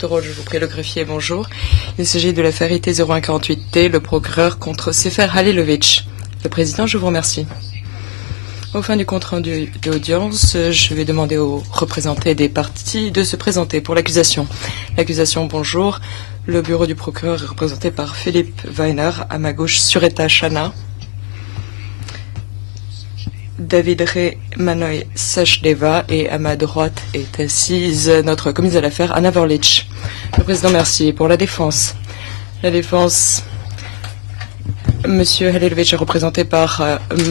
Je vous prie, le greffier, bonjour. Il s'agit de l'affaire IT 0148T, le procureur contre Sefer Halilovic. Le président, je vous remercie. Au fin du compte rendu d'audience, je vais demander aux représentants des parties de se présenter pour l'accusation. L'accusation, bonjour. Le bureau du procureur est représenté par Philippe Weiner, à ma gauche, Sureta Shana. David Ray Manoy Sachdeva, et à ma droite est assise notre commise à l'affaire Anna Vorlich. Le président, merci. Pour la défense. La défense, Monsieur Halilovic est représenté par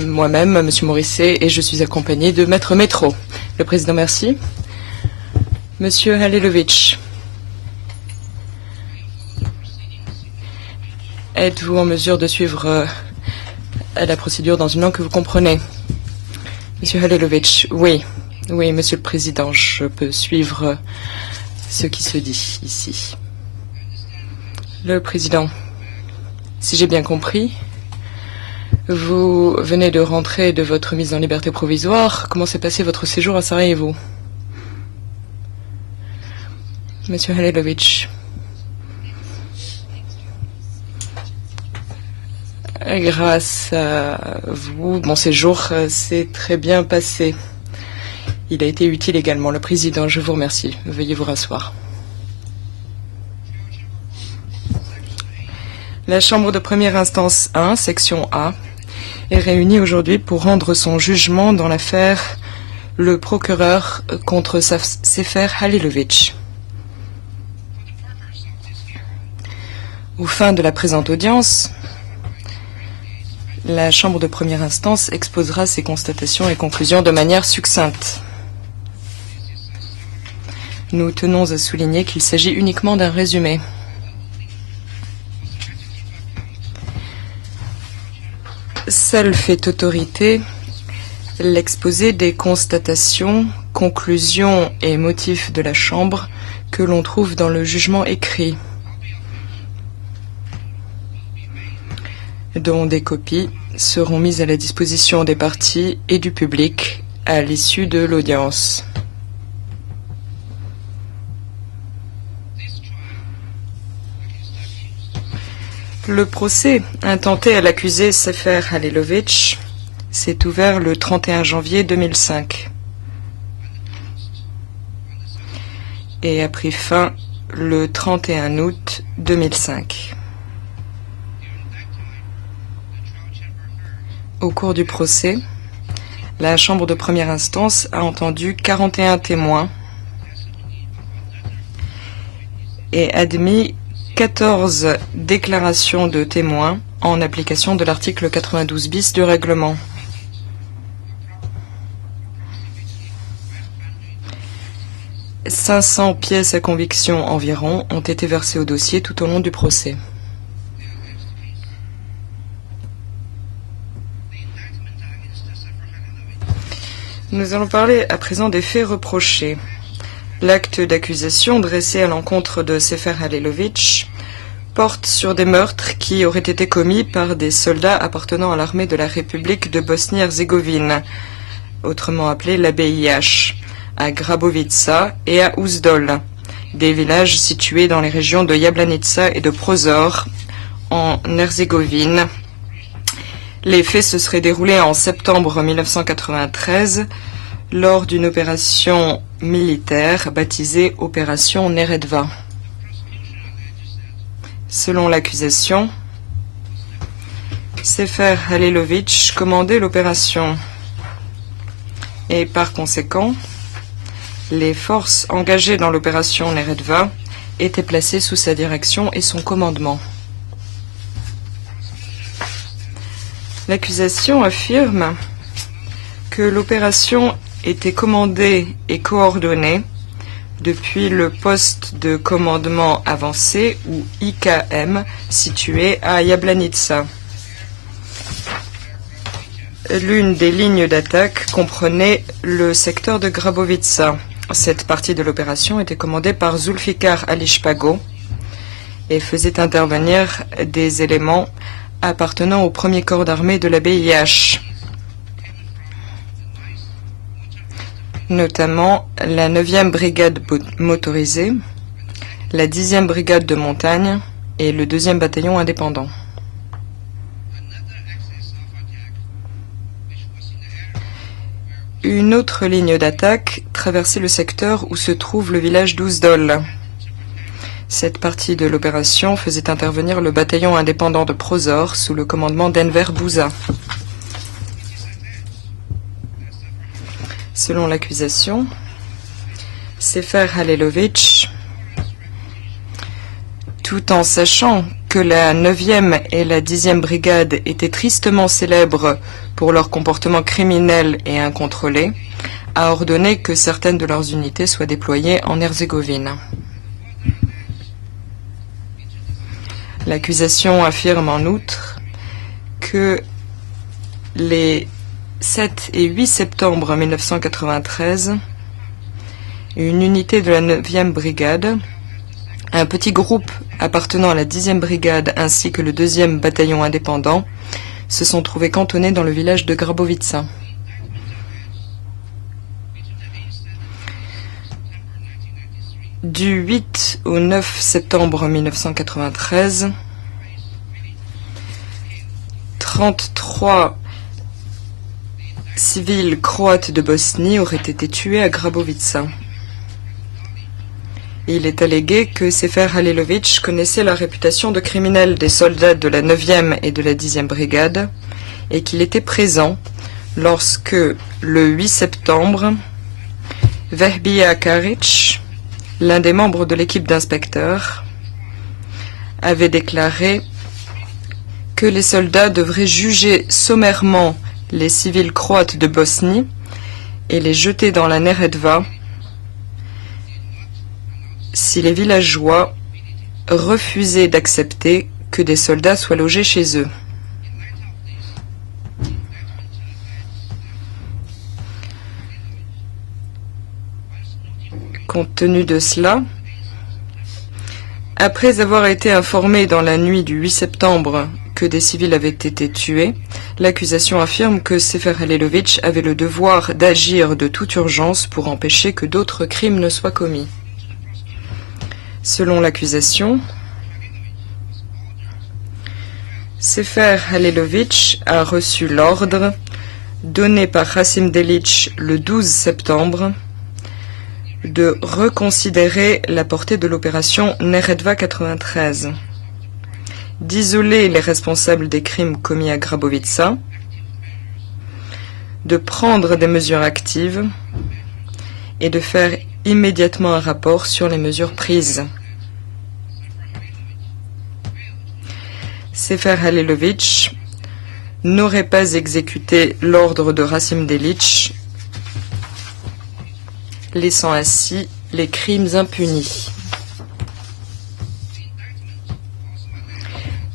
moi-même, Monsieur Morisset, et je suis accompagné de Maître Métro. Le président, merci. Monsieur Halilovic, êtes-vous en mesure de suivre la procédure dans une langue que vous comprenez? Monsieur Halilovic, oui. Oui, Monsieur le Président, je peux suivre ce qui se dit ici. Le Président, si j'ai bien compris, vous venez de rentrer de votre mise en liberté provisoire. Comment s'est passé votre séjour à Sarajevo? Monsieur Halilovic, grâce à vous, mon séjour s'est très bien passé. Il a été utile également. Le président, je vous remercie. Veuillez vous rasseoir. La Chambre de première instance 1, section A, est réunie aujourd'hui pour rendre son jugement dans l'affaire le procureur contre Sefer Halilovic. Aux fins de la présente audience, la Chambre de première instance exposera ses constatations et conclusions de manière succincte. Nous tenons à souligner qu'il s'agit uniquement d'un résumé. Seul fait autorité l'exposé des constatations, conclusions et motifs de la Chambre que l'on trouve dans le jugement écrit, dont des copies seront mises à la disposition des parties et du public à l'issue de l'audience. Le procès intenté à l'accusé Sefer Halilovic s'est ouvert le 31 janvier 2005 et a pris fin le 31 août 2005. Au cours du procès, la Chambre de première instance a entendu 41 témoins et admis 14 déclarations de témoins en application de l'article 92 bis du règlement. « 500 pièces à conviction environ ont été versées au dossier tout au long du procès. Nous allons parler à présent des faits reprochés. L'acte d'accusation dressé à l'encontre de Sefer Halilovic porte sur des meurtres qui auraient été commis par des soldats appartenant à l'armée de la République de Bosnie-Herzégovine, autrement appelée la BIH, à Grabovica et à Uzdol, des villages situés dans les régions de Jablanica et de Prozor, en Herzégovine. Les faits se seraient déroulés en septembre 1993 lors d'une opération militaire baptisée Opération Neretva. Selon l'accusation, Sefer Halilovic commandait l'opération et par conséquent, les forces engagées dans l'opération Neretva étaient placées sous sa direction et son commandement. L'accusation affirme que l'opération était commandée et coordonnée depuis le poste de commandement avancé, ou IKM, situé à Jablanica. L'une des lignes d'attaque comprenait le secteur de Grabovica. Cette partie de l'opération était commandée par Zulfikar Alishpago et faisait intervenir des éléments appartenant au premier corps d'armée de la BIH, notamment la 9e brigade motorisée, la 10e brigade de montagne et le 2e bataillon indépendant. Une autre ligne d'attaque traversait le secteur où se trouve le village d'Ouzdol. Cette partie de l'opération faisait intervenir le bataillon indépendant de Prozor sous le commandement d'Enver Bouza. Selon l'accusation, Sefer Halelovitch, tout en sachant que la 9e et la 10e brigade étaient tristement célèbres pour leur comportement criminel et incontrôlé, a ordonné que certaines de leurs unités soient déployées en Herzégovine. L'accusation affirme en outre que les 7 et 8 septembre 1993, une unité de la 9e brigade, un petit groupe appartenant à la 10e brigade ainsi que le 2e bataillon indépendant se sont trouvés cantonnés dans le village de Grabovica. Du 8 au 9 septembre 1993, 33 civils croates de Bosnie auraient été tués à Grabovica. Il est allégué que Sefer Halelovitch connaissait la réputation de criminel des soldats de la 9e et de la 10e brigade et qu'il était présent lorsque, le 8 septembre, Vehbija Karic, l'un des membres de l'équipe d'inspecteurs, avait déclaré que les soldats devraient juger sommairement les civils croates de Bosnie et les jeter dans la Neretva si les villageois refusaient d'accepter que des soldats soient logés chez eux. Compte tenu de cela, après avoir été informé dans la nuit du 8 septembre que des civils avaient été tués, l'accusation affirme que Sefer Halelovitch avait le devoir d'agir de toute urgence pour empêcher que d'autres crimes ne soient commis. Selon l'accusation, Sefer Halelovitch a reçu l'ordre donné par Rasim Delic le 12 septembre de reconsidérer la portée de l'opération Neretva 93, d'isoler les responsables des crimes commis à Grabovica, de prendre des mesures actives et de faire immédiatement un rapport sur les mesures prises. Sefer Halelovitch n'aurait pas exécuté l'ordre de Rasim Delic, laissant ainsi les crimes impunis.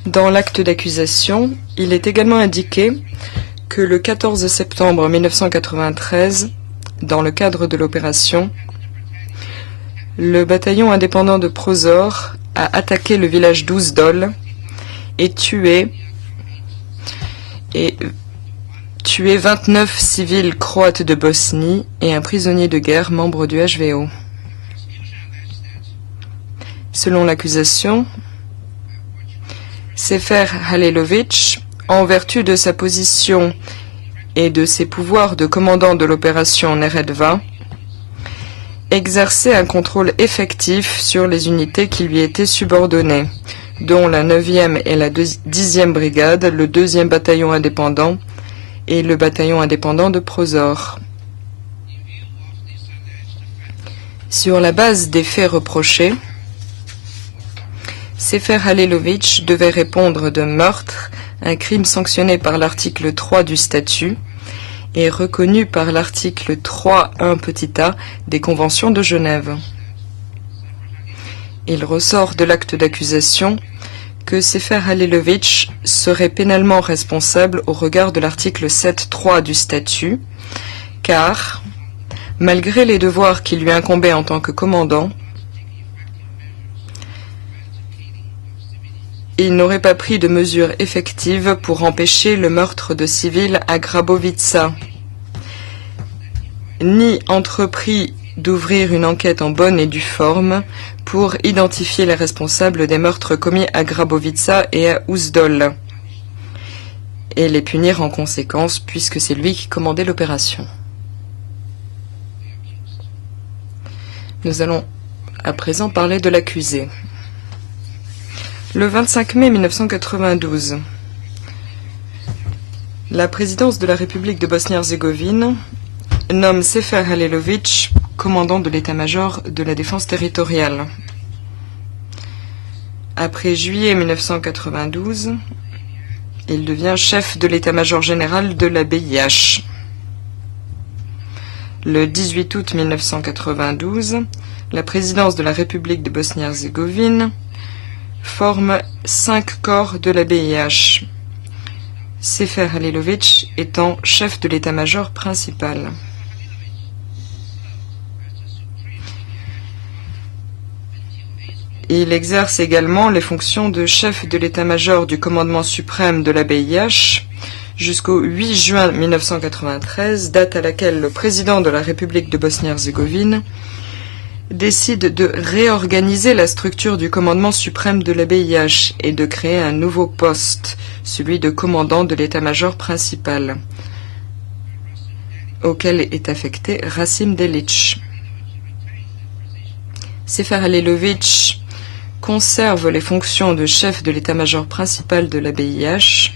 Dans l'acte d'accusation, il est également indiqué que le 14 septembre 1993, dans le cadre de l'opération, le bataillon indépendant de Prozor a attaqué le village d'Ouzdol et tué 29 civils croates de Bosnie et un prisonnier de guerre membre du HVO. Selon l'accusation, Sefer Halelovitch, en vertu de sa position et de ses pouvoirs de commandant de l'opération Neretva, exerçait un contrôle effectif sur les unités qui lui étaient subordonnées, dont la 9e et la 10e brigade, le 2e bataillon indépendant et le bataillon indépendant de Prozor. Sur la base des faits reprochés, Sefer Halelovitch devait répondre de meurtre, un crime sanctionné par l'article 3 du statut et reconnu par l'article 3.1 des conventions de Genève. Il ressort de l'acte d'accusation que Sefer Halelovitch serait pénalement responsable au regard de l'article 7.3 du statut, car, malgré les devoirs qui lui incombaient en tant que commandant, il n'aurait pas pris de mesures effectives pour empêcher le meurtre de civils à Grabovica, ni entrepris d'ouvrir une enquête en bonne et due forme pour identifier les responsables des meurtres commis à Grabowitza et à Uzdol et les punir en conséquence puisque c'est lui qui commandait l'opération. Nous allons à présent parler de l'accusé. Le 25 mai 1992, la présidence de la République de Bosnie-Herzégovine nomme Sefer Halilović commandant de l'état-major de la défense territoriale. Après juillet 1992, il devient chef de l'état-major général de la BIH. Le 18 août 1992, la présidence de la République de Bosnie-Herzégovine forme 5 corps de la BIH, Sefer Halilović étant chef de l'état-major principal. Il exerce également les fonctions de chef de l'état-major du commandement suprême de la BIH jusqu'au 8 juin 1993, date à laquelle le président de la République de Bosnie-Herzégovine décide de réorganiser la structure du commandement suprême de la BIH et de créer un nouveau poste, celui de commandant de l'état-major principal, auquel est affecté Rasim Delić. Sefer Halilović conserve les fonctions de chef de l'état-major principal de la BIH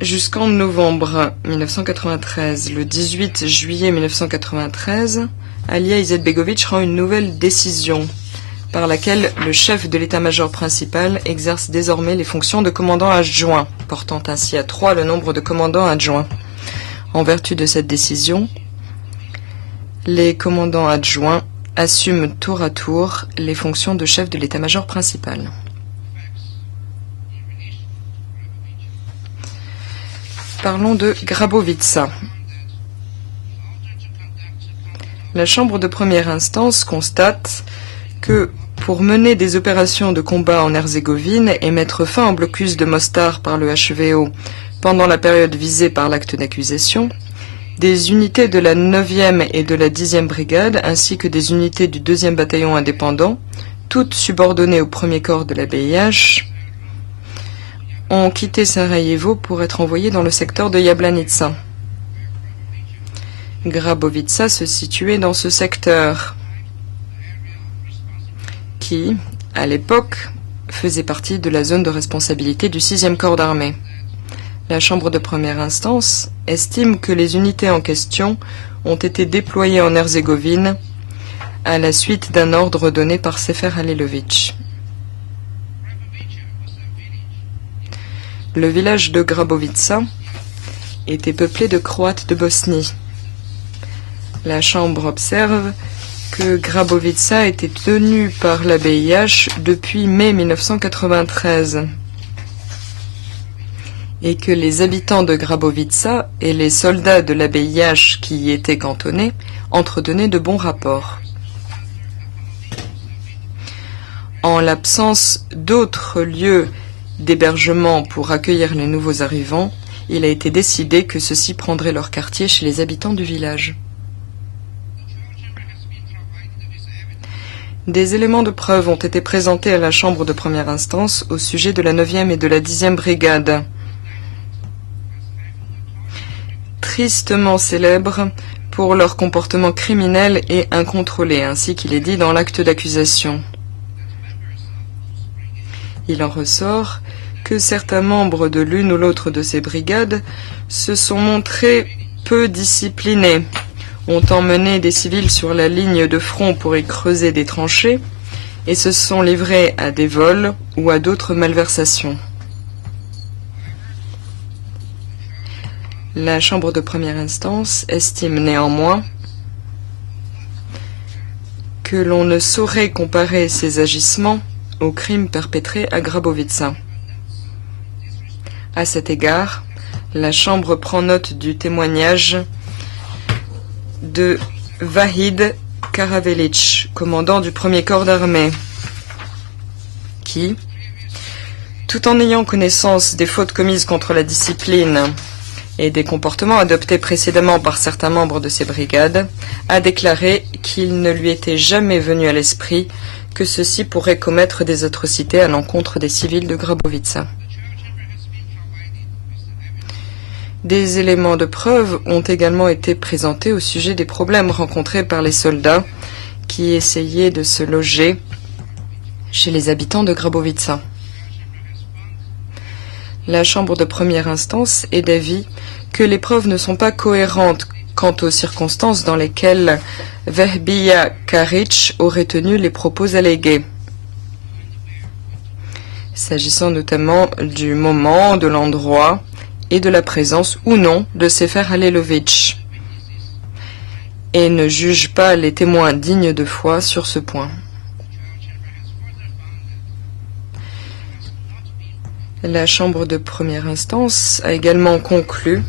jusqu'en novembre 1993. Le 18 juillet 1993, Alija Izetbegović rend une nouvelle décision par laquelle le chef de l'état-major principal exerce désormais les fonctions de commandant adjoint, portant ainsi à 3 le nombre de commandants adjoints. En vertu de cette décision, les commandants adjoints assument tour à tour les fonctions de chef de l'état-major principal. Parlons de Grabowitza. La chambre de première instance constate que pour mener des opérations de combat en Herzégovine et mettre fin au blocus de Mostar par le HVO pendant la période visée par l'acte d'accusation, des unités de la 9e et de la 10e brigade ainsi que des unités du 2e bataillon indépendant, toutes subordonnées au 1er corps de la BIH, ont quitté Sarajevo pour être envoyés dans le secteur de Jablanica. Grabowitza se situait dans ce secteur qui, à l'époque, faisait partie de la zone de responsabilité du 6e corps d'armée. La Chambre de première instance estime que les unités en question ont été déployées en Herzégovine à la suite d'un ordre donné par Sefer Halilović. Le village de Grabowitza était peuplé de Croates de Bosnie. La Chambre observe que Grabowitza était tenue par la BIH depuis mai 1993 et que les habitants de Grabowitza et les soldats de la BIH qui y étaient cantonnés entretenaient de bons rapports. En l'absence d'autres lieux d'hébergement pour accueillir les nouveaux arrivants, il a été décidé que ceux-ci prendraient leur quartier chez les habitants du village. Des éléments de preuve ont été présentés à la Chambre de première instance au sujet de la 9e et de la 10e brigade, tristement célèbres pour leur comportement criminel et incontrôlé, ainsi qu'il est dit dans l'acte d'accusation. Il en ressort que certains membres de l'une ou l'autre de ces brigades se sont montrés peu disciplinés, ont emmené des civils sur la ligne de front pour y creuser des tranchées et se sont livrés à des vols ou à d'autres malversations. La Chambre de première instance estime néanmoins que l'on ne saurait comparer ces agissements aux crimes perpétrés à Grabowitza. À cet égard, la Chambre prend note du témoignage de Vahid Karavelić, commandant du 1er corps d'armée, qui, tout en ayant connaissance des fautes commises contre la discipline et des comportements adoptés précédemment par certains membres de ces brigades, a déclaré qu'il ne lui était jamais venu à l'esprit que ceux-ci pourraient commettre des atrocités à l'encontre des civils de Grabovica. Des éléments de preuve ont également été présentés au sujet des problèmes rencontrés par les soldats qui essayaient de se loger chez les habitants de Grabovica. La Chambre de première instance est d'avis que les preuves ne sont pas cohérentes quant aux circonstances dans lesquelles Vehbiya Karic aurait tenu les propos allégués, s'agissant notamment du moment, de l'endroit et de la présence ou non de Sefer Halelovic, et ne juge pas les témoins dignes de foi sur ce point. La Chambre de première instance a également conclu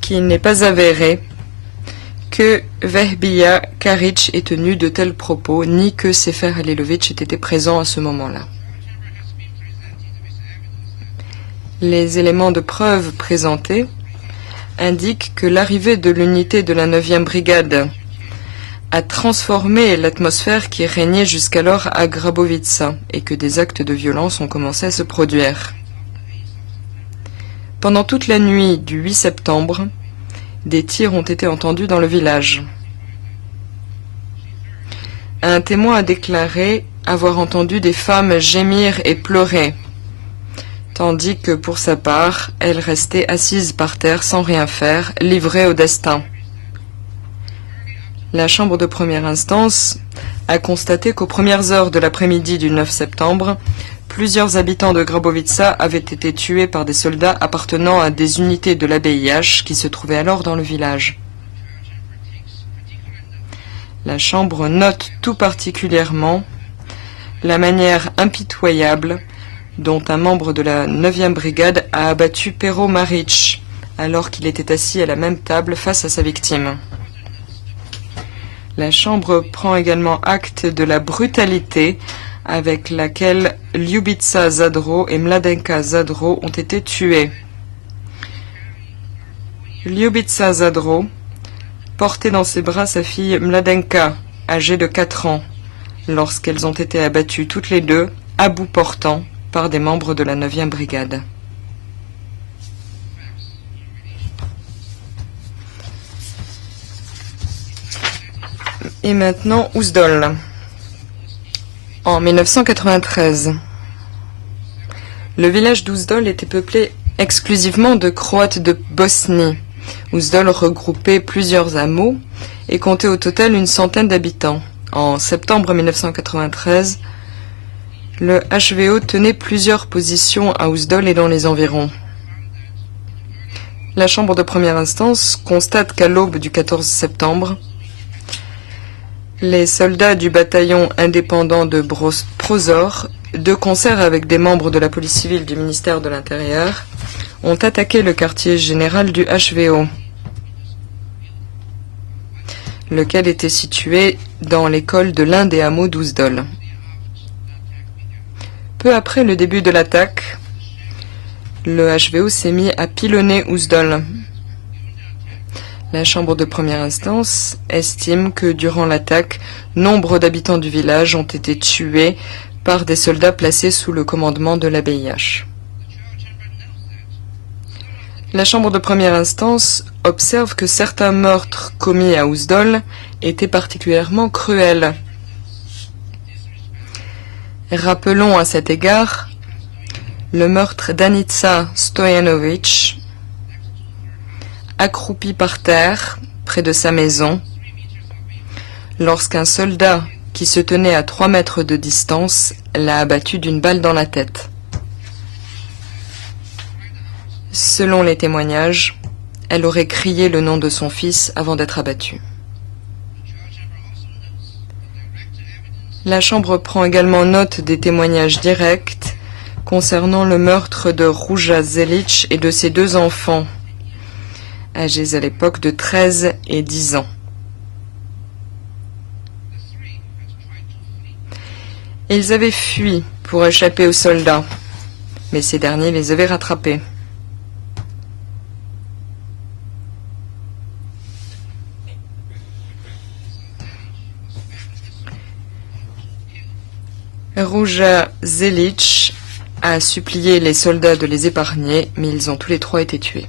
qu'il n'est pas avéré que Vehbiya Karic ait tenu de tels propos, ni que Sefer Halelovic ait été présent à ce moment-là. Les éléments de preuve présentés indiquent que l'arrivée de l'unité de la 9e brigade a transformé l'atmosphère qui régnait jusqu'alors à Grabovica et que des actes de violence ont commencé à se produire. Pendant toute la nuit du 8 septembre, des tirs ont été entendus dans le village. Un témoin a déclaré avoir entendu des femmes gémir et pleurer, tandis que pour sa part, elle restait assise par terre sans rien faire, livrée au destin. La Chambre de première instance a constaté qu'aux premières heures de l'après-midi du 9 septembre, plusieurs habitants de Grabovica avaient été tués par des soldats appartenant à des unités de l'ABIH qui se trouvaient alors dans le village. La Chambre note tout particulièrement la manière impitoyable dont un membre de la 9e brigade a abattu Pero Maric, alors qu'il était assis à la même table face à sa victime. La Chambre prend également acte de la brutalité avec laquelle Ljubica Zadro et Mladenka Zadro ont été tués. Ljubica Zadro portait dans ses bras sa fille Mladenka, âgée de 4 ans, lorsqu'elles ont été abattues toutes les deux, à bout portant, par des membres de la 9e brigade. Et maintenant, Uzdol. En 1993, le village d'Uzdol était peuplé exclusivement de Croates de Bosnie. Uzdol regroupait plusieurs hameaux et comptait au total une centaine d'habitants. En septembre 1993, le HVO tenait plusieurs positions à Uzdol et dans les environs. La Chambre de première instance constate qu'à l'aube du 14 septembre, les soldats du bataillon indépendant de Prozor, de concert avec des membres de la police civile du ministère de l'Intérieur, ont attaqué le quartier général du HVO, lequel était situé dans l'école de l'un des hameaux d'Uzdol. Peu après le début de l'attaque, le HVO s'est mis à pilonner Uzdol. La Chambre de première instance estime que durant l'attaque, nombre d'habitants du village ont été tués par des soldats placés sous le commandement de l'ABIH. La Chambre de première instance observe que certains meurtres commis à Uzdol étaient particulièrement cruels. Rappelons à cet égard le meurtre d'Anica Stojanovic, accroupi par terre près de sa maison, lorsqu'un soldat qui se tenait à 3 mètres de distance l'a abattu d'une balle dans la tête. Selon les témoignages, elle aurait crié le nom de son fils avant d'être abattue. La Chambre prend également note des témoignages directs concernant le meurtre de Ruja Zelic et de ses 2 enfants, âgés à l'époque de 13 et 10 ans. Ils avaient fui pour échapper aux soldats, mais ces derniers les avaient rattrapés. Ruja Zelic a supplié les soldats de les épargner, mais ils ont tous les trois été tués.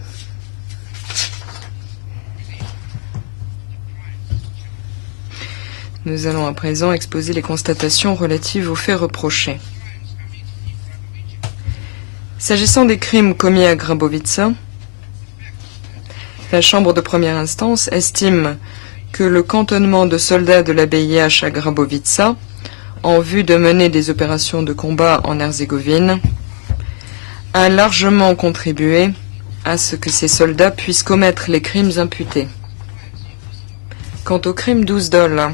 Nous allons à présent exposer les constatations relatives aux faits reprochés. S'agissant des crimes commis à Grabovica, la Chambre de première instance estime que le cantonnement de soldats de la BIH à Grabovica, en vue de mener des opérations de combat en Herzégovine, a largement contribué à ce que ces soldats puissent commettre les crimes imputés. Quant au crime d'Uzdol,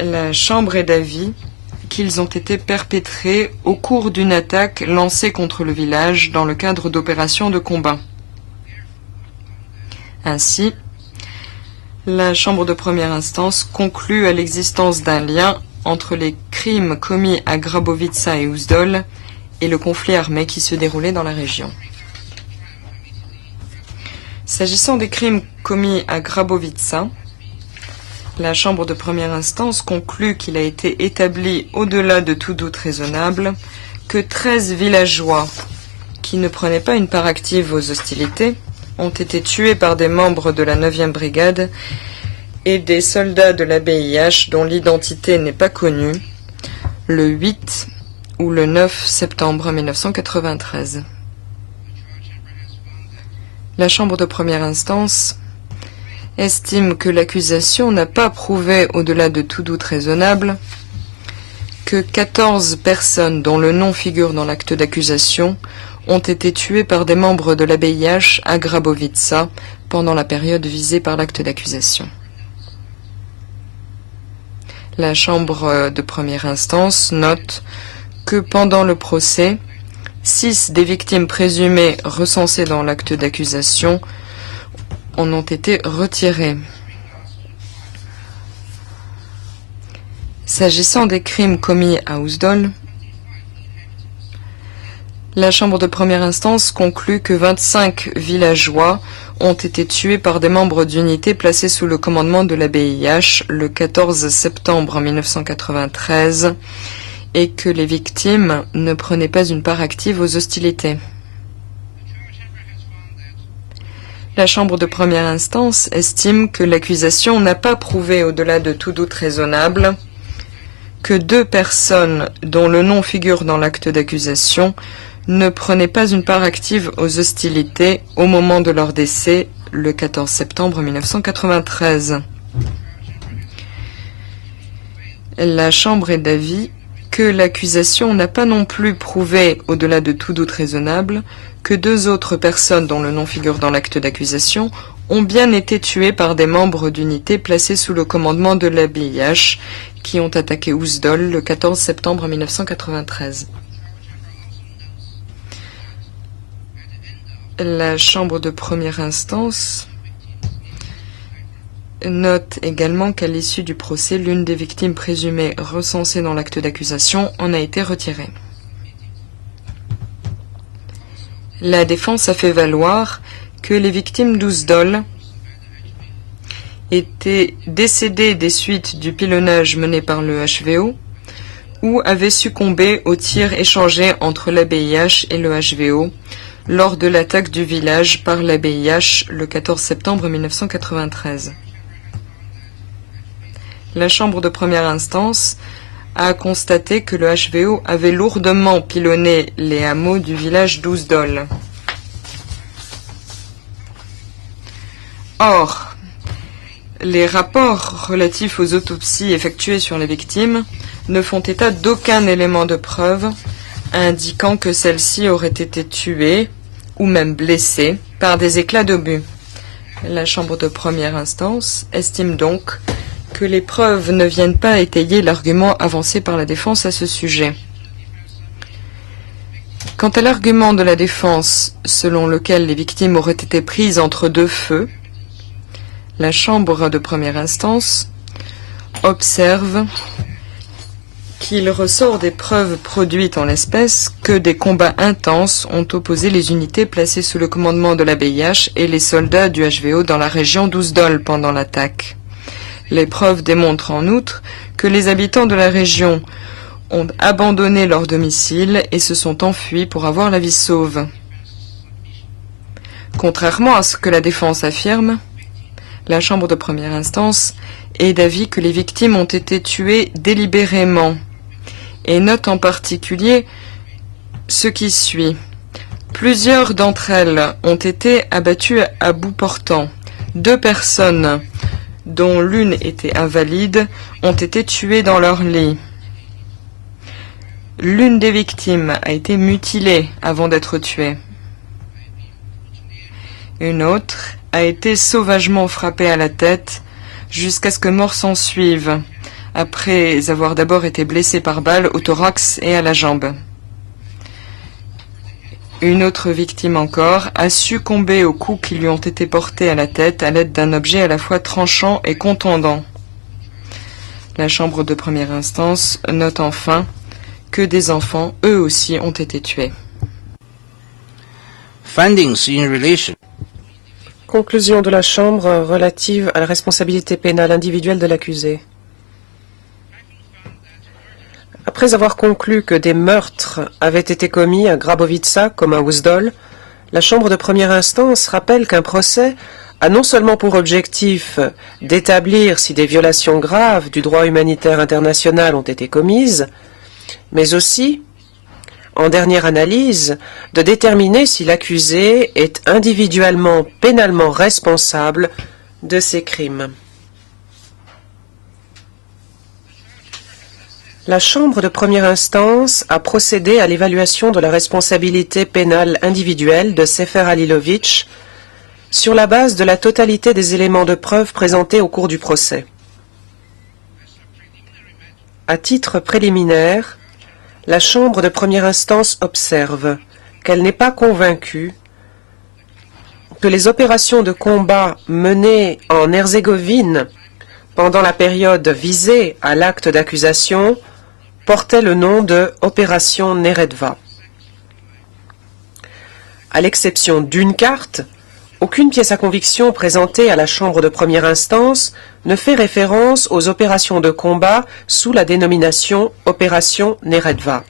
la Chambre est d'avis qu'ils ont été perpétrés au cours d'une attaque lancée contre le village dans le cadre d'opérations de combat. Ainsi, la Chambre de première instance conclut à l'existence d'un lien entre les crimes commis à Grabovica et Uzdol et le conflit armé qui se déroulait dans la région. S'agissant des crimes commis à Grabovica, la Chambre de première instance conclut qu'il a été établi, au-delà de tout doute raisonnable, que 13 villageois qui ne prenaient pas une part active aux hostilités ont été tués par des membres de la 9e brigade et des soldats de la BIH dont l'identité n'est pas connue, le 8 ou le 9 septembre 1993. La Chambre de première instance estime que l'accusation n'a pas prouvé, au-delà de tout doute raisonnable, que 14 personnes dont le nom figure dans l'acte d'accusation ont été tuées par des membres de la BIH à Grabovica pendant la période visée par l'acte d'accusation. La Chambre de première instance note que pendant le procès, 6 des victimes présumées recensées dans l'acte d'accusation en ont été retirées. S'agissant des crimes commis à Uzdol, la Chambre de première instance conclut que 25 villageois ont été tués par des membres d'unités placés sous le commandement de la BIH le 14 septembre 1993 et que les victimes ne prenaient pas une part active aux hostilités. La Chambre de première instance estime que l'accusation n'a pas prouvé, au-delà de tout doute raisonnable, que 2 personnes dont le nom figure dans l'acte d'accusation ne prenaient pas une part active aux hostilités au moment de leur décès le 14 septembre 1993. La Chambre est d'avis que l'accusation n'a pas non plus prouvé, au-delà de tout doute raisonnable, que 2 autres personnes dont le nom figure dans l'acte d'accusation ont bien été tuées par des membres d'unités placés sous le commandement de la BIH qui ont attaqué Uzdol le 14 septembre 1993. La Chambre de première instance note également qu'à l'issue du procès, l'une des victimes présumées recensées dans l'acte d'accusation en a été retirée. La défense a fait valoir que les victimes d'Uzdol étaient décédées des suites du pilonnage mené par le HVO ou avaient succombé aux tirs échangés entre la BIH et le HVO lors de l'attaque du village par la BIH le 14 septembre 1993. La Chambre de première instance a constaté que le HVO avait lourdement pilonné les hameaux du village d'Uzdol. Or, les rapports relatifs aux autopsies effectuées sur les victimes ne font état d'aucun élément de preuve indiquant que celles-ci auraient été tuées ou même blessées par des éclats d'obus. La Chambre de première instance estime donc que les preuves ne viennent pas étayer l'argument avancé par la défense à ce sujet. Quant à l'argument de la défense selon lequel les victimes auraient été prises entre 2 feux, la Chambre de première instance observe qu'il ressort des preuves produites en l'espèce que des combats intenses ont opposé les unités placées sous le commandement de la BIH et les soldats du HVO dans la région d'Uzdol pendant l'attaque. Les preuves démontrent en outre que les habitants de la région ont abandonné leur domicile et se sont enfuis pour avoir la vie sauve. Contrairement à ce que la défense affirme, la Chambre de première instance est d'avis que les victimes ont été tuées délibérément et note en particulier ce qui suit. Plusieurs d'entre elles ont été abattues à bout portant. 2 personnes, dont l'une était invalide, ont été tuées dans leur lit. L'une des victimes a été mutilée avant d'être tuée. Une autre a été sauvagement frappée à la tête jusqu'à ce que mort s'en suive, après avoir d'abord été blessée par balle au thorax et à la jambe. Une autre victime encore a succombé aux coups qui lui ont été portés à la tête à l'aide d'un objet à la fois tranchant et contondant. La Chambre de première instance note enfin que des enfants, eux aussi, ont été tués. Findings in relation. Conclusion de la Chambre relative à la responsabilité pénale individuelle de l'accusé. Après avoir conclu que des meurtres avaient été commis à Grabovica comme à Uzdol, la Chambre de première instance rappelle qu'un procès a non seulement pour objectif d'établir si des violations graves du droit humanitaire international ont été commises, mais aussi, en dernière analyse, de déterminer si l'accusé est individuellement pénalement responsable de ces crimes. La Chambre de première instance a procédé à l'évaluation de la responsabilité pénale individuelle de Sefer Halilović sur la base de la totalité des éléments de preuve présentés au cours du procès. À titre préliminaire, la Chambre de première instance observe qu'elle n'est pas convaincue que les opérations de combat menées en Herzégovine pendant la période visée à l'acte d'accusation portaient le nom de Opération Neretva. À l'exception d'une carte, aucune pièce à conviction présentée à la Chambre de première instance ne fait référence aux opérations de combat sous la dénomination Opération Neretva.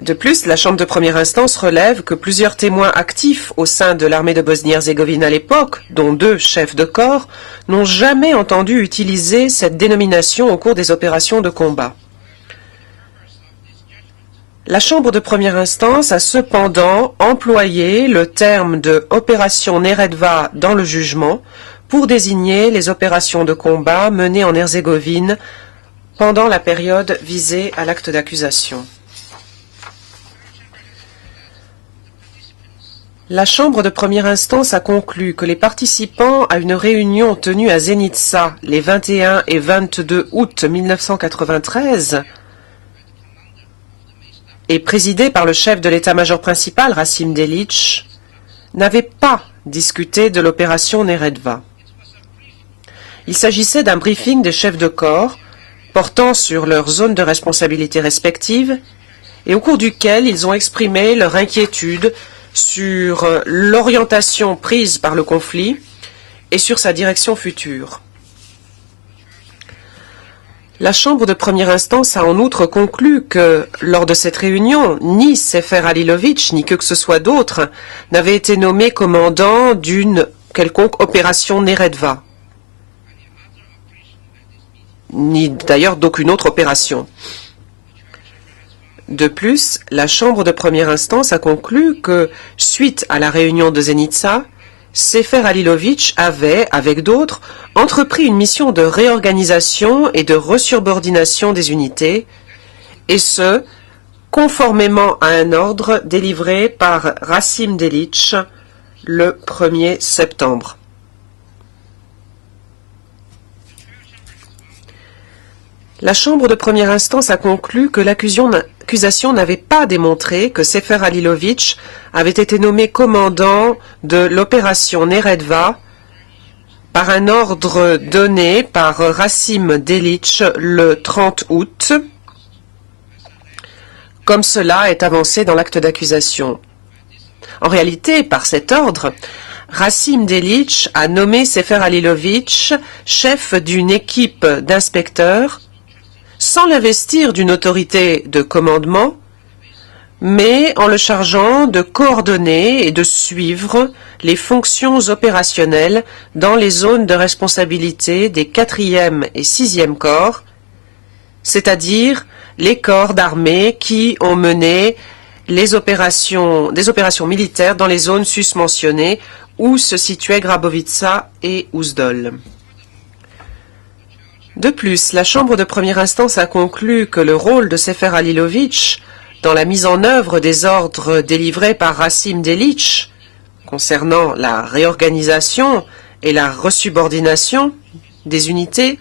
De plus, la Chambre de première instance relève que plusieurs témoins actifs au sein de l'armée de Bosnie-Herzégovine à l'époque, dont 2 chefs de corps, n'ont jamais entendu utiliser cette dénomination au cours des opérations de combat. La Chambre de première instance a cependant employé le terme de « opération Neretva » dans le jugement pour désigner les opérations de combat menées en Herzégovine pendant la période visée à l'acte d'accusation. La Chambre de première instance a conclu que les participants à une réunion tenue à Zenica les 21 et 22 août 1993 et présidée par le chef de l'état-major principal, Rasim Delic, n'avaient pas discuté de l'opération Neretva. Il s'agissait d'un briefing des chefs de corps portant sur leurs zones de responsabilité respectives et au cours duquel ils ont exprimé leur inquiétude sur l'orientation prise par le conflit et sur sa direction future. La Chambre de première instance a en outre conclu que, lors de cette réunion, ni Sefer Halilović, ni que ce soit d'autre, n'avaient été nommés commandant d'une quelconque opération Neretva, ni d'ailleurs d'aucune autre opération. De plus, la Chambre de première instance a conclu que, suite à la réunion de Zenica, Sefer Halilović avait, avec d'autres, entrepris une mission de réorganisation et de resubordination des unités, et ce, conformément à un ordre délivré par Rasim Delic le 1er septembre. La Chambre de première instance a conclu que l'accusation n'avait pas démontré que Sefer Halilović avait été nommé commandant de l'opération Neretva par un ordre donné par Rasim Delic le 30 août, comme cela est avancé dans l'acte d'accusation. En réalité, par cet ordre, Rasim Delic a nommé Sefer Halilovic chef d'une équipe d'inspecteurs sans l'investir d'une autorité de commandement, mais en le chargeant de coordonner et de suivre les fonctions opérationnelles dans les zones de responsabilité des 4e et 6e corps, c'est-à-dire les corps d'armée qui ont mené des opérations militaires dans les zones susmentionnées où se situaient Grabovitsa et Uzdol. De plus, la Chambre de première instance a conclu que le rôle de Sefer Halilovic dans la mise en œuvre des ordres délivrés par Rasim Delic concernant la réorganisation et la resubordination des unités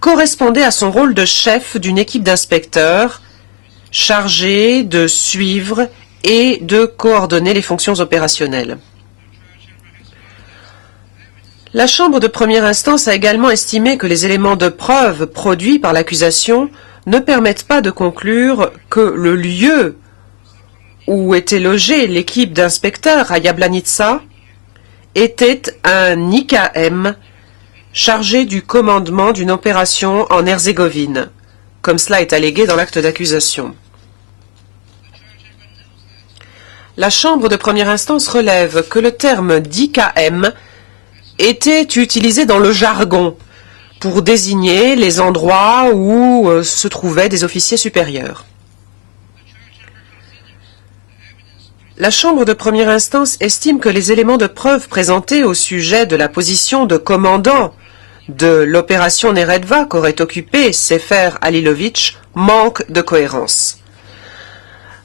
correspondait à son rôle de chef d'une équipe d'inspecteurs chargée de suivre et de coordonner les fonctions opérationnelles. La Chambre de première instance a également estimé que les éléments de preuve produits par l'accusation ne permettent pas de conclure que le lieu où était logée l'équipe d'inspecteurs à Yablanitsa était un IKM chargé du commandement d'une opération en Herzégovine, comme cela est allégué dans l'acte d'accusation. La Chambre de première instance relève que le terme d'IKM était utilisé dans le jargon pour désigner les endroits où se trouvaient des officiers supérieurs. La Chambre de première instance estime que les éléments de preuve présentés au sujet de la position de commandant de l'opération Neredva qu'aurait occupé Sefer Halilovic manquent de cohérence.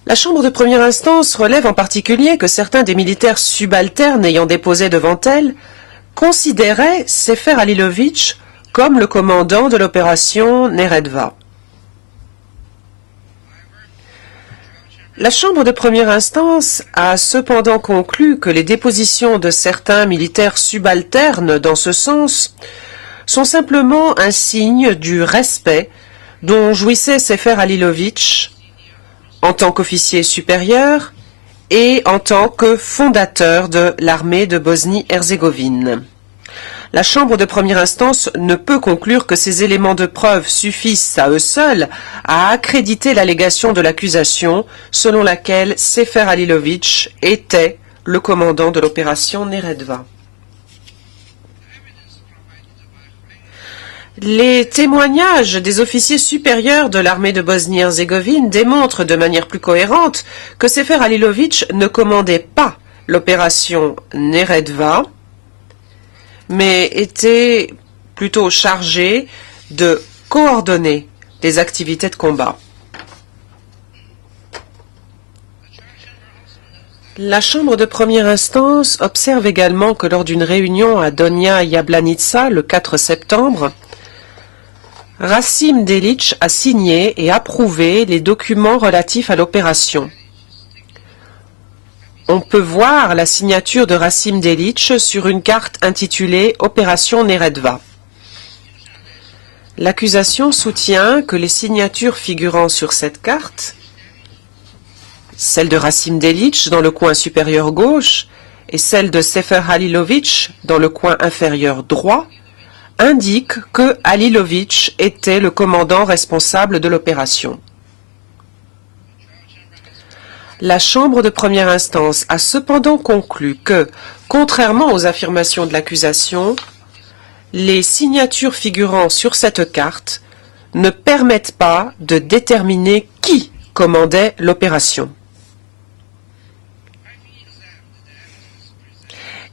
La Chambre de première instance relève en particulier que certains des militaires subalternes ayant déposé devant elle considéraient Sefer Halilovic comme le commandant de l'opération Neredva. La Chambre de première instance a cependant conclu que les dépositions de certains militaires subalternes dans ce sens sont simplement un signe du respect dont jouissait Sefer Halilovic en tant qu'officier supérieur et en tant que fondateur de l'armée de Bosnie-Herzégovine. La Chambre de première instance ne peut conclure que ces éléments de preuve suffisent à eux seuls à accréditer l'allégation de l'accusation selon laquelle Sefer Halilovic était le commandant de l'opération Neredva. Les témoignages des officiers supérieurs de l'armée de Bosnie-Herzégovine démontrent de manière plus cohérente que Sefer Halilovic ne commandait pas l'opération Neredva, mais était plutôt chargé de coordonner les activités de combat. La Chambre de première instance observe également que lors d'une réunion à Donia Yablanitsa le 4 septembre, Rasim Delic a signé et approuvé les documents relatifs à l'opération. On peut voir la signature de Rasim Delic sur une carte intitulée « Opération Neredva ». L'accusation soutient que les signatures figurant sur cette carte, celle de Rasim Delic dans le coin supérieur gauche et celle de Sefer Halilovic dans le coin inférieur droit, indiquent que Halilovic était le commandant responsable de l'opération. La Chambre de première instance a cependant conclu que, contrairement aux affirmations de l'accusation, les signatures figurant sur cette carte ne permettent pas de déterminer qui commandait l'opération.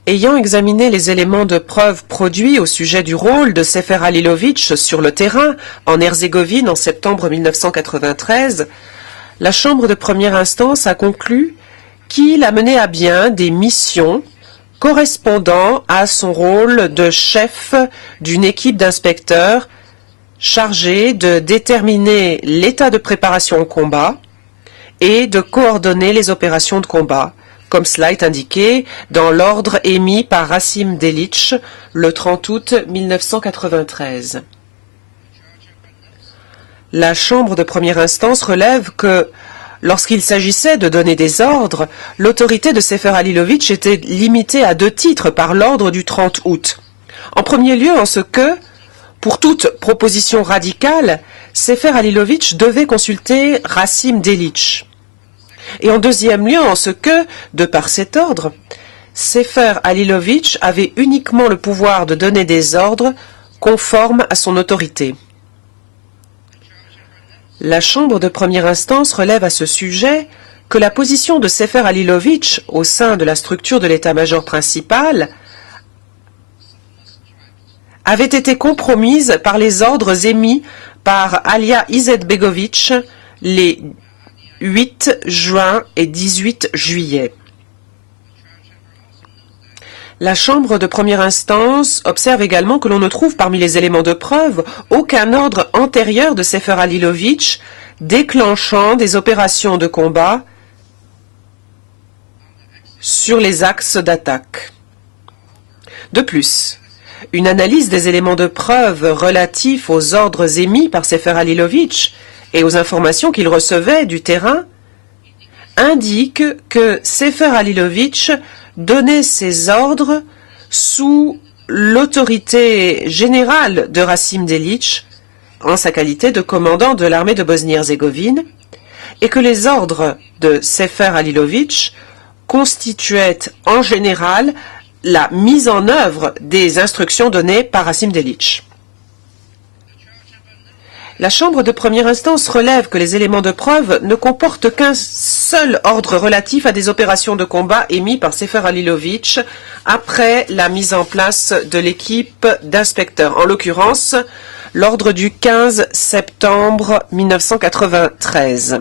Ayant examiné les éléments de preuve produits au sujet du rôle de Sefer Halilovic sur le terrain en Herzégovine en septembre 1993, la Chambre de première instance a conclu qu'il a mené à bien des missions correspondant à son rôle de chef d'une équipe d'inspecteurs chargée de déterminer l'état de préparation au combat et de coordonner les opérations de combat, comme cela est indiqué dans l'ordre émis par Rasim Delic le 30 août 1993. La Chambre de première instance relève que Lorsqu'il s'agissait de donner des ordres, l'autorité de Sefer Halilovic était limitée à 2 titres par l'ordre du 30 août. En premier lieu, en ce que, pour toute proposition radicale, Sefer Halilovic devait consulter Rassim Delitzsch. Et en deuxième lieu, en ce que, de par cet ordre, Sefer Halilovic avait uniquement le pouvoir de donner des ordres conformes à son autorité. La Chambre de première instance relève à ce sujet que la position de Sefer Halilovic au sein de la structure de l'état-major principal avait été compromise par les ordres émis par Alia Izetbegovic les 8 juin et 18 juillet. La Chambre de première instance observe également que l'on ne trouve parmi les éléments de preuve aucun ordre antérieur de Sefer Halilovic déclenchant des opérations de combat sur les axes d'attaque. De plus, une analyse des éléments de preuve relatifs aux ordres émis par Sefer Halilovic et aux informations qu'il recevait du terrain indique que Sefer Halilovic donnait ses ordres sous l'autorité générale de Rassim Delitzsch en sa qualité de commandant de l'armée de Bosnie-Herzégovine et que les ordres de Sefer Halilovic constituaient en général la mise en œuvre des instructions données par Rassim Delitzsch. La Chambre de première instance relève que les éléments de preuve ne comportent qu'un seul ordre relatif à des opérations de combat émis par Sefer Halilovic après la mise en place de l'équipe d'inspecteurs, en l'occurrence l'ordre du 15 septembre 1993.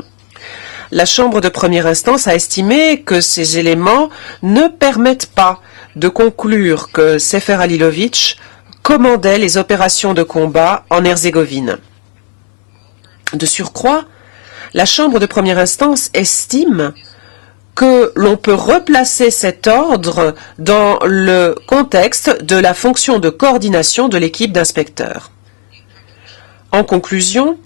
La Chambre de première instance a estimé que ces éléments ne permettent pas de conclure que Sefer Halilovic commandait les opérations de combat en Herzégovine. De surcroît, la Chambre de première instance estime que l'on peut replacer cet ordre dans le contexte de la fonction de coordination de l'équipe d'inspecteurs. En conclusion,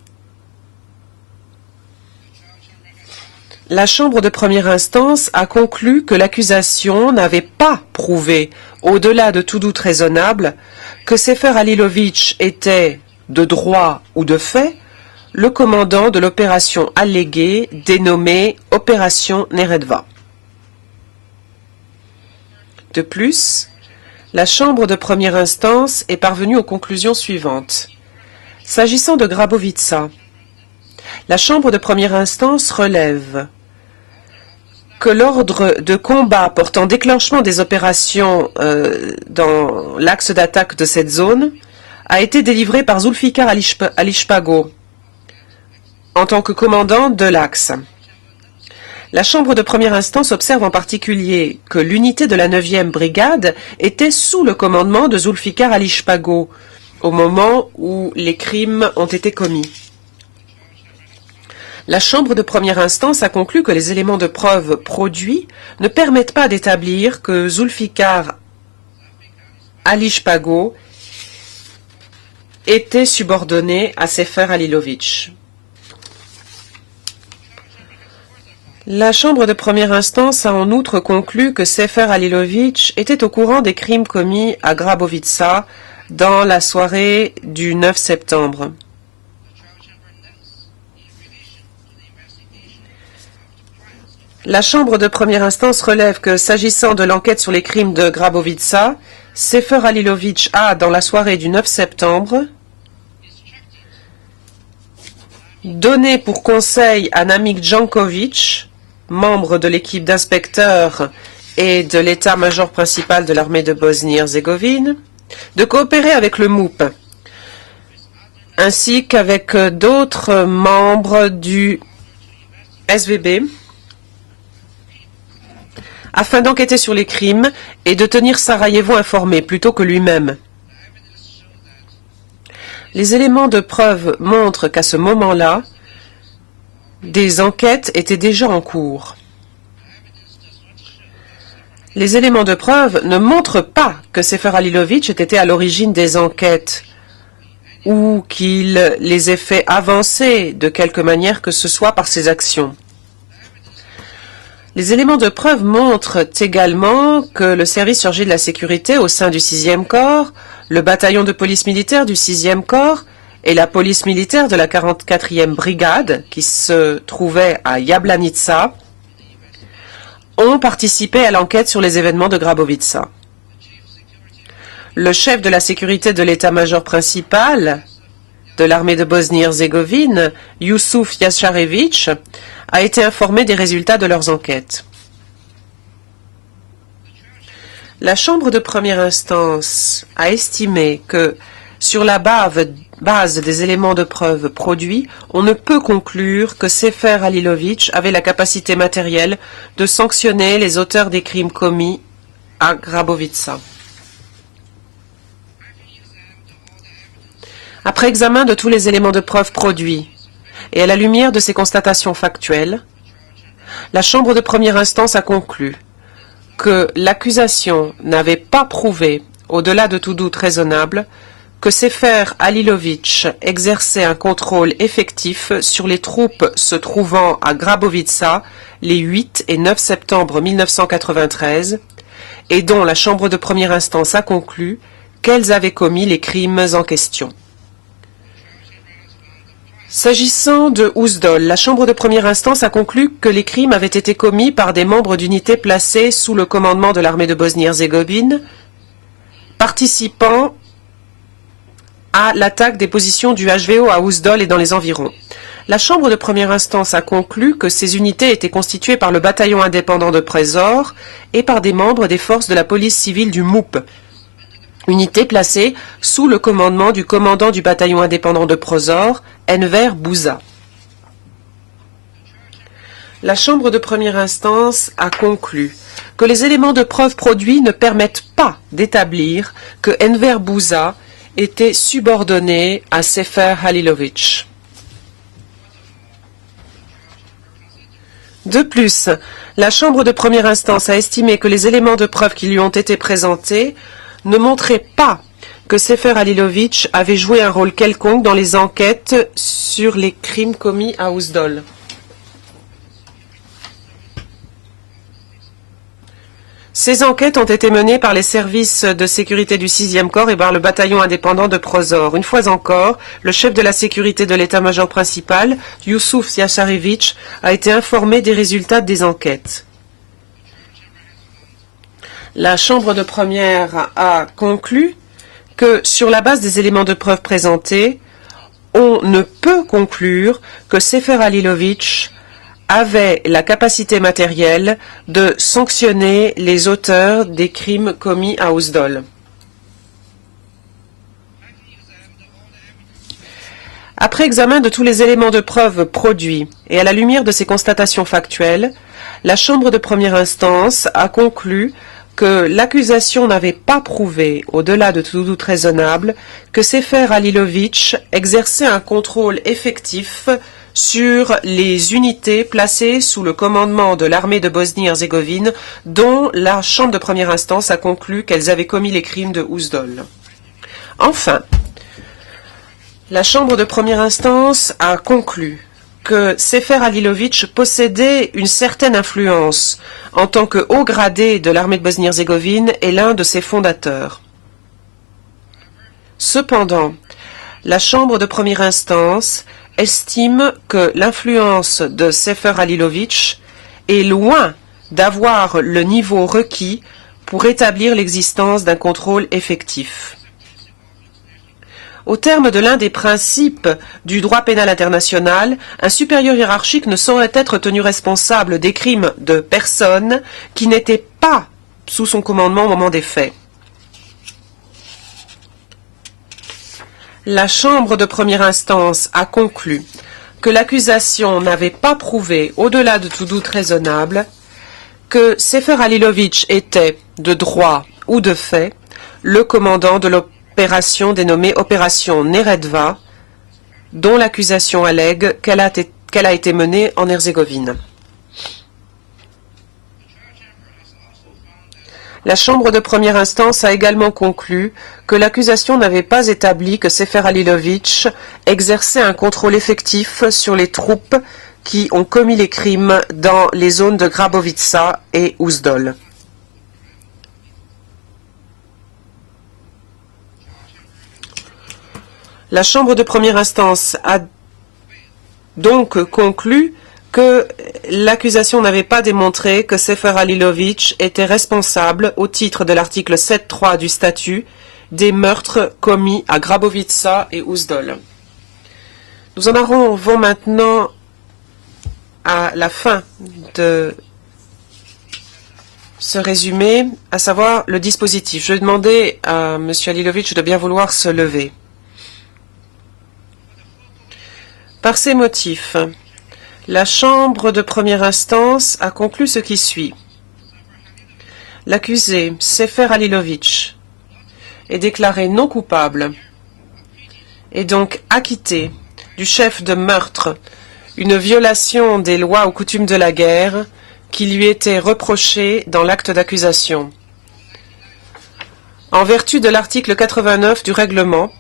la Chambre de première instance a conclu que l'accusation n'avait pas prouvé, au-delà de tout doute raisonnable, que Sefer Halilovic était, de droit ou de fait, le commandant de l'opération alléguée dénommée Opération Neredva. De plus, la Chambre de première instance est parvenue aux conclusions suivantes. S'agissant de Grabovitsa, la Chambre de première instance relève que l'ordre de combat portant déclenchement des opérations dans l'axe d'attaque de cette zone a été délivré par Zulfikar Alishpago, en tant que commandant de l'axe. La Chambre de première instance observe en particulier que l'unité de la 9e brigade était sous le commandement de Zulfikar Alishpago au moment où les crimes ont été commis. La Chambre de première instance a conclu que les éléments de preuve produits ne permettent pas d'établir que Zulfikar Alishpago était subordonné à Sefer Halilovic. La Chambre de première instance a en outre conclu que Sefer Halilovic était au courant des crimes commis à Grabovitsa dans la soirée du 9 septembre. La Chambre de première instance relève que, s'agissant de l'enquête sur les crimes de Grabovitsa, Sefer Halilovic a, dans la soirée du 9 septembre, donné pour conseil à Namik Jankovic, membre de l'équipe d'inspecteurs et de l'état-major principal de l'armée de Bosnie-Herzégovine, de coopérer avec le MOUP, ainsi qu'avec d'autres membres du SVB, afin d'enquêter sur les crimes et de tenir Sarajevo informé plutôt que lui-même. Les éléments de preuve montrent qu'à ce moment-là, des enquêtes étaient déjà en cours. Les éléments de preuve ne montrent pas que Sefer Halilovic ait été à l'origine des enquêtes ou qu'il les ait fait avancer de quelque manière que ce soit par ses actions. Les éléments de preuve montrent également que le service chargé de la sécurité au sein du 6e corps, le bataillon de police militaire du 6e corps et la police militaire de la 44e brigade, qui se trouvait à Jablanica, ont participé à l'enquête sur les événements de Grabovica. Le chef de la sécurité de l'état-major principal de l'armée de Bosnie-Herzégovine, Yusuf Jašarević, a été informé des résultats de leurs enquêtes. La Chambre de première instance a estimé que, sur la base des éléments de preuve produits, on ne peut conclure que Sefer Halilović avait la capacité matérielle de sanctionner les auteurs des crimes commis à Grabovica. Après examen de tous les éléments de preuve produits et à la lumière de ces constatations factuelles, la Chambre de première instance a conclu que l'accusation n'avait pas prouvé, au-delà de tout doute raisonnable, que Sefer Halilović exerçait un contrôle effectif sur les troupes se trouvant à Grabovica les 8 et 9 septembre 1993 et dont la Chambre de première instance a conclu qu'elles avaient commis les crimes en question. S'agissant de Uzdol, la Chambre de première instance a conclu que les crimes avaient été commis par des membres d'unités placés sous le commandement de l'armée de Bosnie-Herzégovine, participant à l'attaque des positions du HVO à Uzdol et dans les environs. La Chambre de première instance a conclu que ces unités étaient constituées par le bataillon indépendant de Przezor et par des membres des forces de la police civile du MUP, unité placée sous le commandement du commandant du bataillon indépendant de Przezor, Enver Bouza. La Chambre de première instance a conclu que les éléments de preuve produits ne permettent pas d'établir que Enver Bouza était subordonné à Sefer Halilović. De plus, la Chambre de première instance a estimé que les éléments de preuve qui lui ont été présentés ne montraient pas que Sefer Halilović avait joué un rôle quelconque dans les enquêtes sur les crimes commis à Uzdol. Ces enquêtes ont été menées par les services de sécurité du 6e corps et par le bataillon indépendant de Przezor. Une fois encore, le chef de la sécurité de l'état-major principal, Yusuf Jašarević, a été informé des résultats des enquêtes. La Chambre de première a conclu que, sur la base des éléments de preuve présentés, on ne peut conclure que Sefer Halilović avait la capacité matérielle de sanctionner les auteurs des crimes commis à Uzdol. Après examen de tous les éléments de preuve produits et à la lumière de ces constatations factuelles, la Chambre de première instance a conclu que l'accusation n'avait pas prouvé, au-delà de tout doute raisonnable, que Sefer Halilović exerçait un contrôle effectif sur les unités placées sous le commandement de l'armée de Bosnie-Herzégovine, dont la Chambre de première instance a conclu qu'elles avaient commis les crimes de Uzdol. Enfin, la Chambre de première instance a conclu que Sefer Halilović possédait une certaine influence en tant que haut gradé de l'armée de Bosnie-Herzégovine et l'un de ses fondateurs. Cependant, la Chambre de première instance estime que l'influence de Sefer Halilović est loin d'avoir le niveau requis pour établir l'existence d'un contrôle effectif. Au terme de l'un des principes du droit pénal international, un supérieur hiérarchique ne saurait être tenu responsable des crimes de personnes qui n'étaient pas sous son commandement au moment des faits. La Chambre de première instance a conclu que l'accusation n'avait pas prouvé, au-delà de tout doute raisonnable, que Sefer Halilović était, de droit ou de fait, le commandant de l'opération dénommée Opération Neretva, dont l'accusation allègue qu'elle a été menée en Herzégovine. La Chambre de première instance a également conclu que l'accusation n'avait pas établi que Sefer Halilović exerçait un contrôle effectif sur les troupes qui ont commis les crimes dans les zones de Grabovitsa et Uzdol. La Chambre de première instance a donc conclu que l'accusation n'avait pas démontré que Sefer Halilović était responsable, au titre de l'article 7.3 du statut, des meurtres commis à Grabovitsa et Uzdol. Nous en arrivons maintenant à la fin de ce résumé, à savoir le dispositif. Je vais demander à M. Halilović de bien vouloir se lever. Par ces motifs, la Chambre de première instance a conclu ce qui suit. L'accusé, Sefer Halilović, est déclaré non coupable et donc acquitté du chef de meurtre, une violation des lois ou coutumes de la guerre qui lui était reprochée dans l'acte d'accusation. En vertu de l'article 89 du règlement,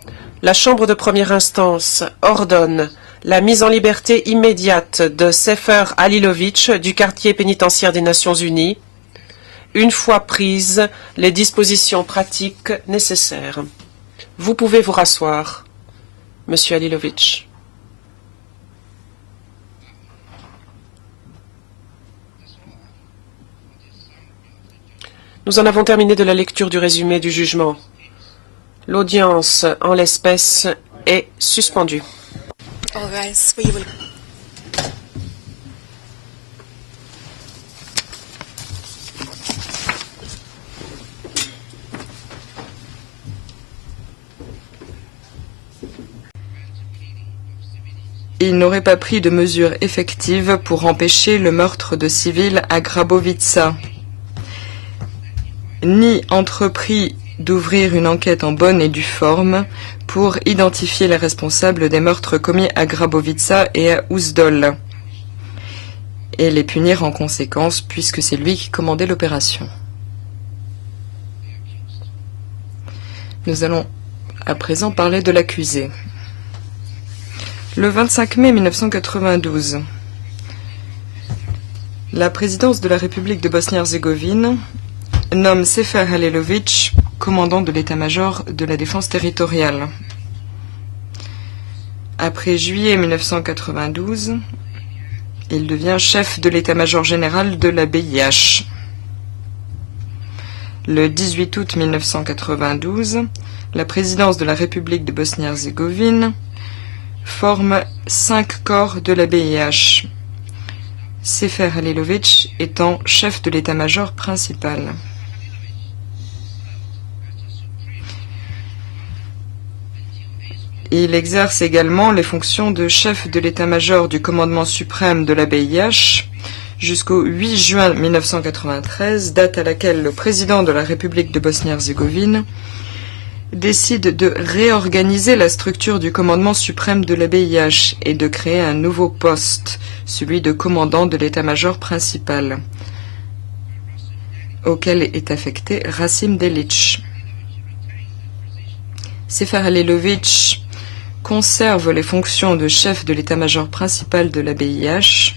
la Chambre de première instance ordonne la mise en liberté immédiate de Sefer Halilović du quartier pénitentiaire des Nations Unies, une fois prises les dispositions pratiques nécessaires. Vous pouvez vous rasseoir, Monsieur Halilović. Nous en avons terminé de la lecture du résumé du jugement. L'audience, en l'espèce, est suspendue. All rise, we will. Il n'aurait pas pris de mesures effectives pour empêcher le meurtre de civils à Grabovitsa, ni entrepris d'ouvrir une enquête en bonne et due forme pour identifier les responsables des meurtres commis à Grabovitsa et à Uzdol, et les punir en conséquence, puisque c'est lui qui commandait l'opération. Nous allons à présent parler de l'accusé. Le 25 mai 1992, la présidence de la République de Bosnie-Herzégovine nomme Sefer Halilović commandant de l'état-major de la défense territoriale. Après juillet 1992, il devient chef de l'état-major général de la BIH. Le 18 août 1992, la présidence de la République de Bosnie-Herzégovine forme 5 corps de la BIH, Sefer Halilović étant chef de l'état-major principal. Il exerce également les fonctions de chef de l'état-major du commandement suprême de la BIH jusqu'au 8 juin 1993, date à laquelle le président de la République de Bosnie-Herzégovine décide de réorganiser la structure du commandement suprême de la BIH et de créer un nouveau poste, celui de commandant de l'état-major principal, auquel est affecté Rasim Delić. Sefer Halilović conserve les fonctions de chef de l'état-major principal de la BIH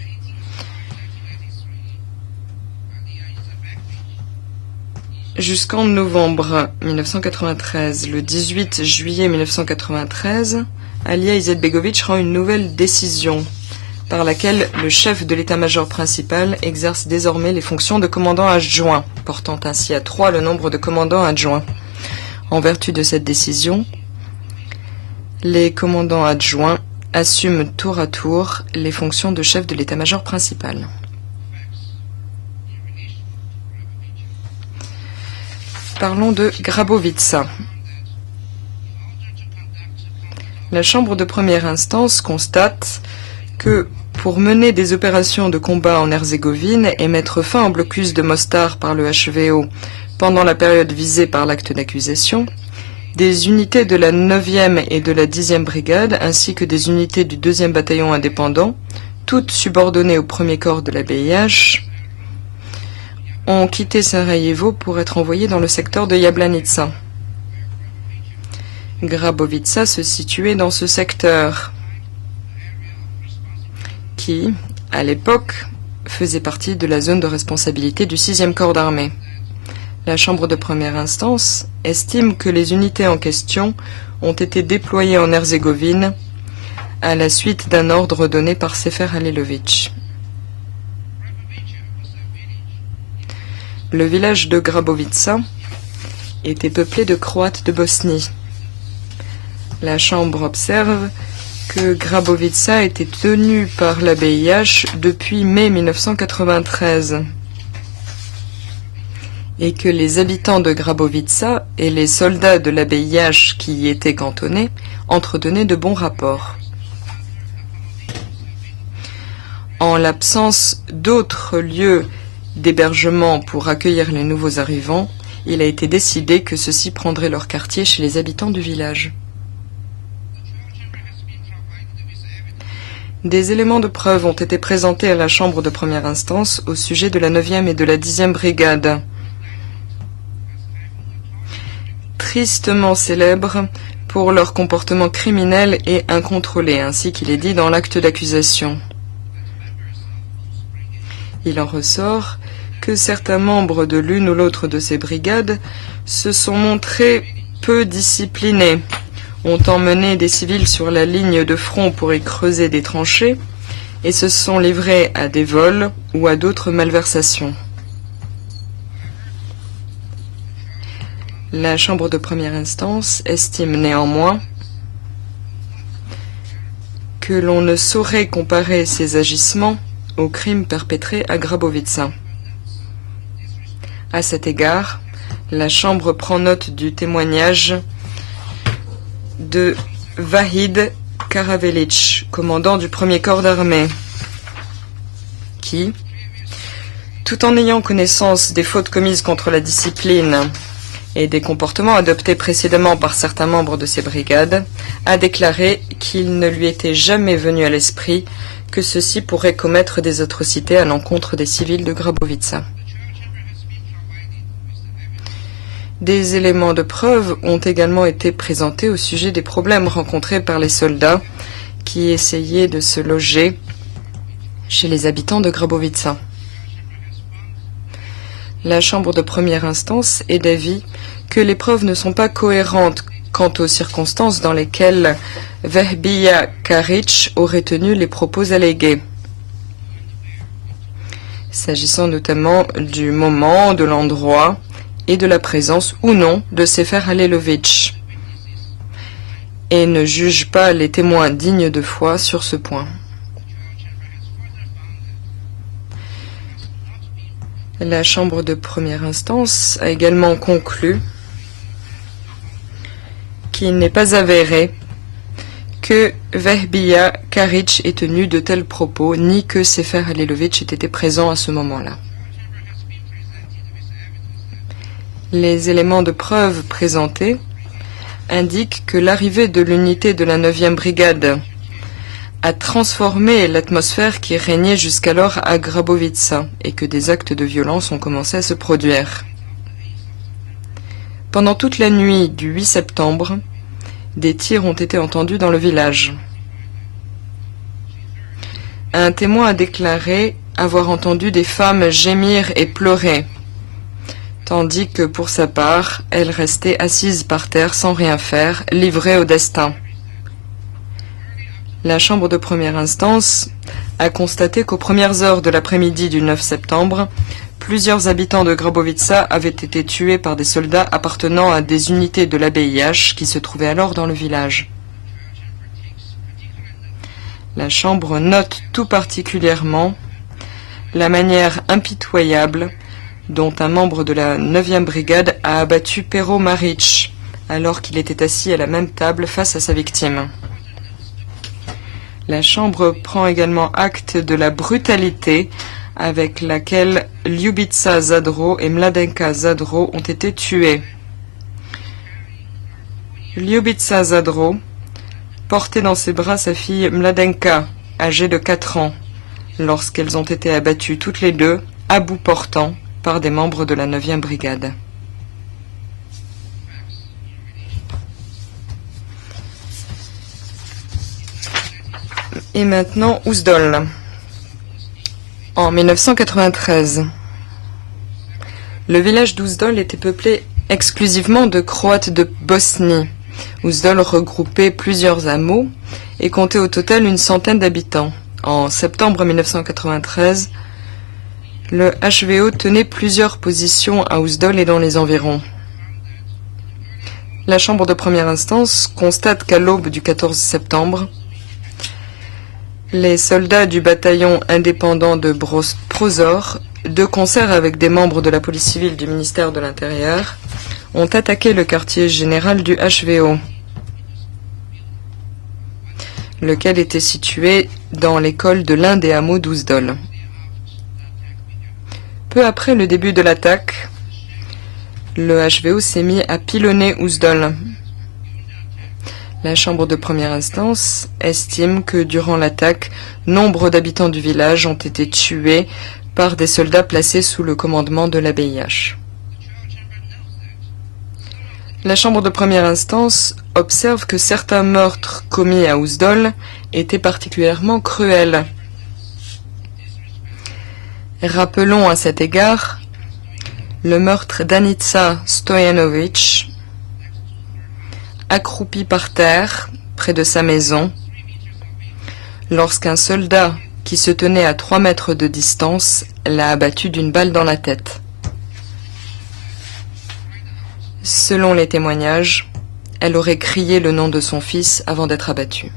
jusqu'en novembre 1993. Le 18 juillet 1993, Alija Izetbegović rend une nouvelle décision par laquelle le chef de l'état-major principal exerce désormais les fonctions de commandant adjoint, portant ainsi à 3 le nombre de commandants adjoints. En vertu de cette décision, les commandants adjoints assument tour à tour les fonctions de chef de l'état-major principal. Parlons de Grabovitsa. La Chambre de première instance constate que pour mener des opérations de combat en Herzégovine et mettre fin au blocus de Mostar par le HVO pendant la période visée par l'acte d'accusation, des unités de la 9e et de la 10e brigade ainsi que des unités du 2e bataillon indépendant, toutes subordonnées au 1er corps de la BIH, ont quitté Sarajevo pour être envoyés dans le secteur de Jablanica. Grabovitsa se situait dans ce secteur qui, à l'époque, faisait partie de la zone de responsabilité du 6e corps d'armée. La Chambre de première instance estime que les unités en question ont été déployées en Herzégovine à la suite d'un ordre donné par Sefer Halilović. Le village de Grabovica était peuplé de Croates de Bosnie. La Chambre observe que Grabovica était tenue par la BIH depuis mai 1993 et que les habitants de Grabovica et les soldats de la BIH qui y étaient cantonnés entretenaient de bons rapports. En l'absence d'autres lieux d'hébergement pour accueillir les nouveaux arrivants, il a été décidé que ceux-ci prendraient leur quartier chez les habitants du village. Des éléments de preuve ont été présentés à la Chambre de première instance au sujet de la 9e et de la 10e brigade. Tristement célèbres pour leur comportement criminel et incontrôlé, ainsi qu'il est dit dans l'acte d'accusation. Il en ressort que certains membres de l'une ou l'autre de ces brigades se sont montrés peu disciplinés, ont emmené des civils sur la ligne de front pour y creuser des tranchées et se sont livrés à des vols ou à d'autres malversations. La Chambre de première instance estime néanmoins que l'on ne saurait comparer ces agissements aux crimes perpétrés à Grabovica. À cet égard, la Chambre prend note du témoignage de Vahid Karavelić, commandant du 1er corps d'armée, qui, tout en ayant connaissance des fautes commises contre la discipline et des comportements adoptés précédemment par certains membres de ces brigades, a déclaré qu'il ne lui était jamais venu à l'esprit que ceux-ci pourraient commettre des atrocités à l'encontre des civils de Grabovica. Des éléments de preuve ont également été présentés au sujet des problèmes rencontrés par les soldats qui essayaient de se loger chez les habitants de Grabovica. La Chambre de première instance est d'avis que les preuves ne sont pas cohérentes quant aux circonstances dans lesquelles Vehbiya Karic aurait tenu les propos allégués, s'agissant notamment du moment, de l'endroit et de la présence ou non de Sefer Halilović, et ne juge pas les témoins dignes de foi sur ce point. La Chambre de première instance a également conclu qu'il n'est pas avéré que Vehbiya Karic ait tenu de tels propos, ni que Sefer Halilović ait été présent à ce moment-là. Les éléments de preuve présentés indiquent que l'arrivée de l'unité de la 9e brigade a transformé l'atmosphère qui régnait jusqu'alors à Grabovica et que des actes de violence ont commencé à se produire. Pendant toute la nuit du 8 septembre, des tirs ont été entendus dans le village. Un témoin a déclaré avoir entendu des femmes gémir et pleurer, tandis que pour sa part, elle restait assise par terre sans rien faire, livrée au destin. La Chambre de première instance a constaté qu'aux premières heures de l'après-midi du 9 septembre, plusieurs habitants de Grabovica avaient été tués par des soldats appartenant à des unités de la BIH qui se trouvaient alors dans le village. La Chambre note tout particulièrement la manière impitoyable dont un membre de la 9e brigade a abattu Pero Maric, alors qu'il était assis à la même table face à sa victime. La Chambre prend également acte de la brutalité avec laquelle Ljubica Zadro et Mladenka Zadro ont été tués. Ljubica Zadro portait dans ses bras sa fille Mladenka, âgée de 4 ans, lorsqu'elles ont été abattues toutes les deux, à bout portant, par des membres de la 9e brigade. Et maintenant, Uzdol. En 1993, le village d'Uzdol était peuplé exclusivement de Croates de Bosnie. Uzdol regroupait plusieurs hameaux et comptait au total une centaine d'habitants. En septembre 1993, le HVO tenait plusieurs positions à Uzdol et dans les environs. La chambre de première instance constate qu'à l'aube du 14 septembre, les soldats du bataillon indépendant de Prozor, de concert avec des membres de la police civile du ministère de l'Intérieur, ont attaqué le quartier général du HVO, lequel était situé dans l'école de l'un des hameaux d'Uzdol. Peu après le début de l'attaque, le HVO s'est mis à pilonner Uzdol. La chambre de première instance estime que durant l'attaque, nombre d'habitants du village ont été tués par des soldats placés sous le commandement de l'ABIH. La chambre de première instance observe que certains meurtres commis à Uzdol étaient particulièrement cruels. Rappelons à cet égard le meurtre d'Anica Stojanović, accroupie par terre près de sa maison, lorsqu'un soldat qui se tenait à 3 mètres de distance l'a abattu d'une balle dans la tête. Selon les témoignages, elle aurait crié le nom de son fils avant d'être abattue.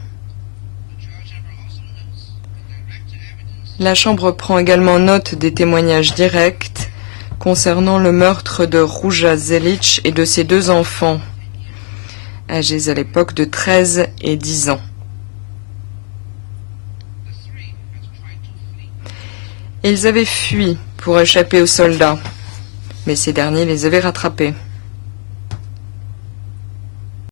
La Chambre prend également note des témoignages directs concernant le meurtre de Ruja Zelic et de ses 2 enfants, âgés à l'époque de 13 et 10 ans. Ils avaient fui pour échapper aux soldats, mais ces derniers les avaient rattrapés.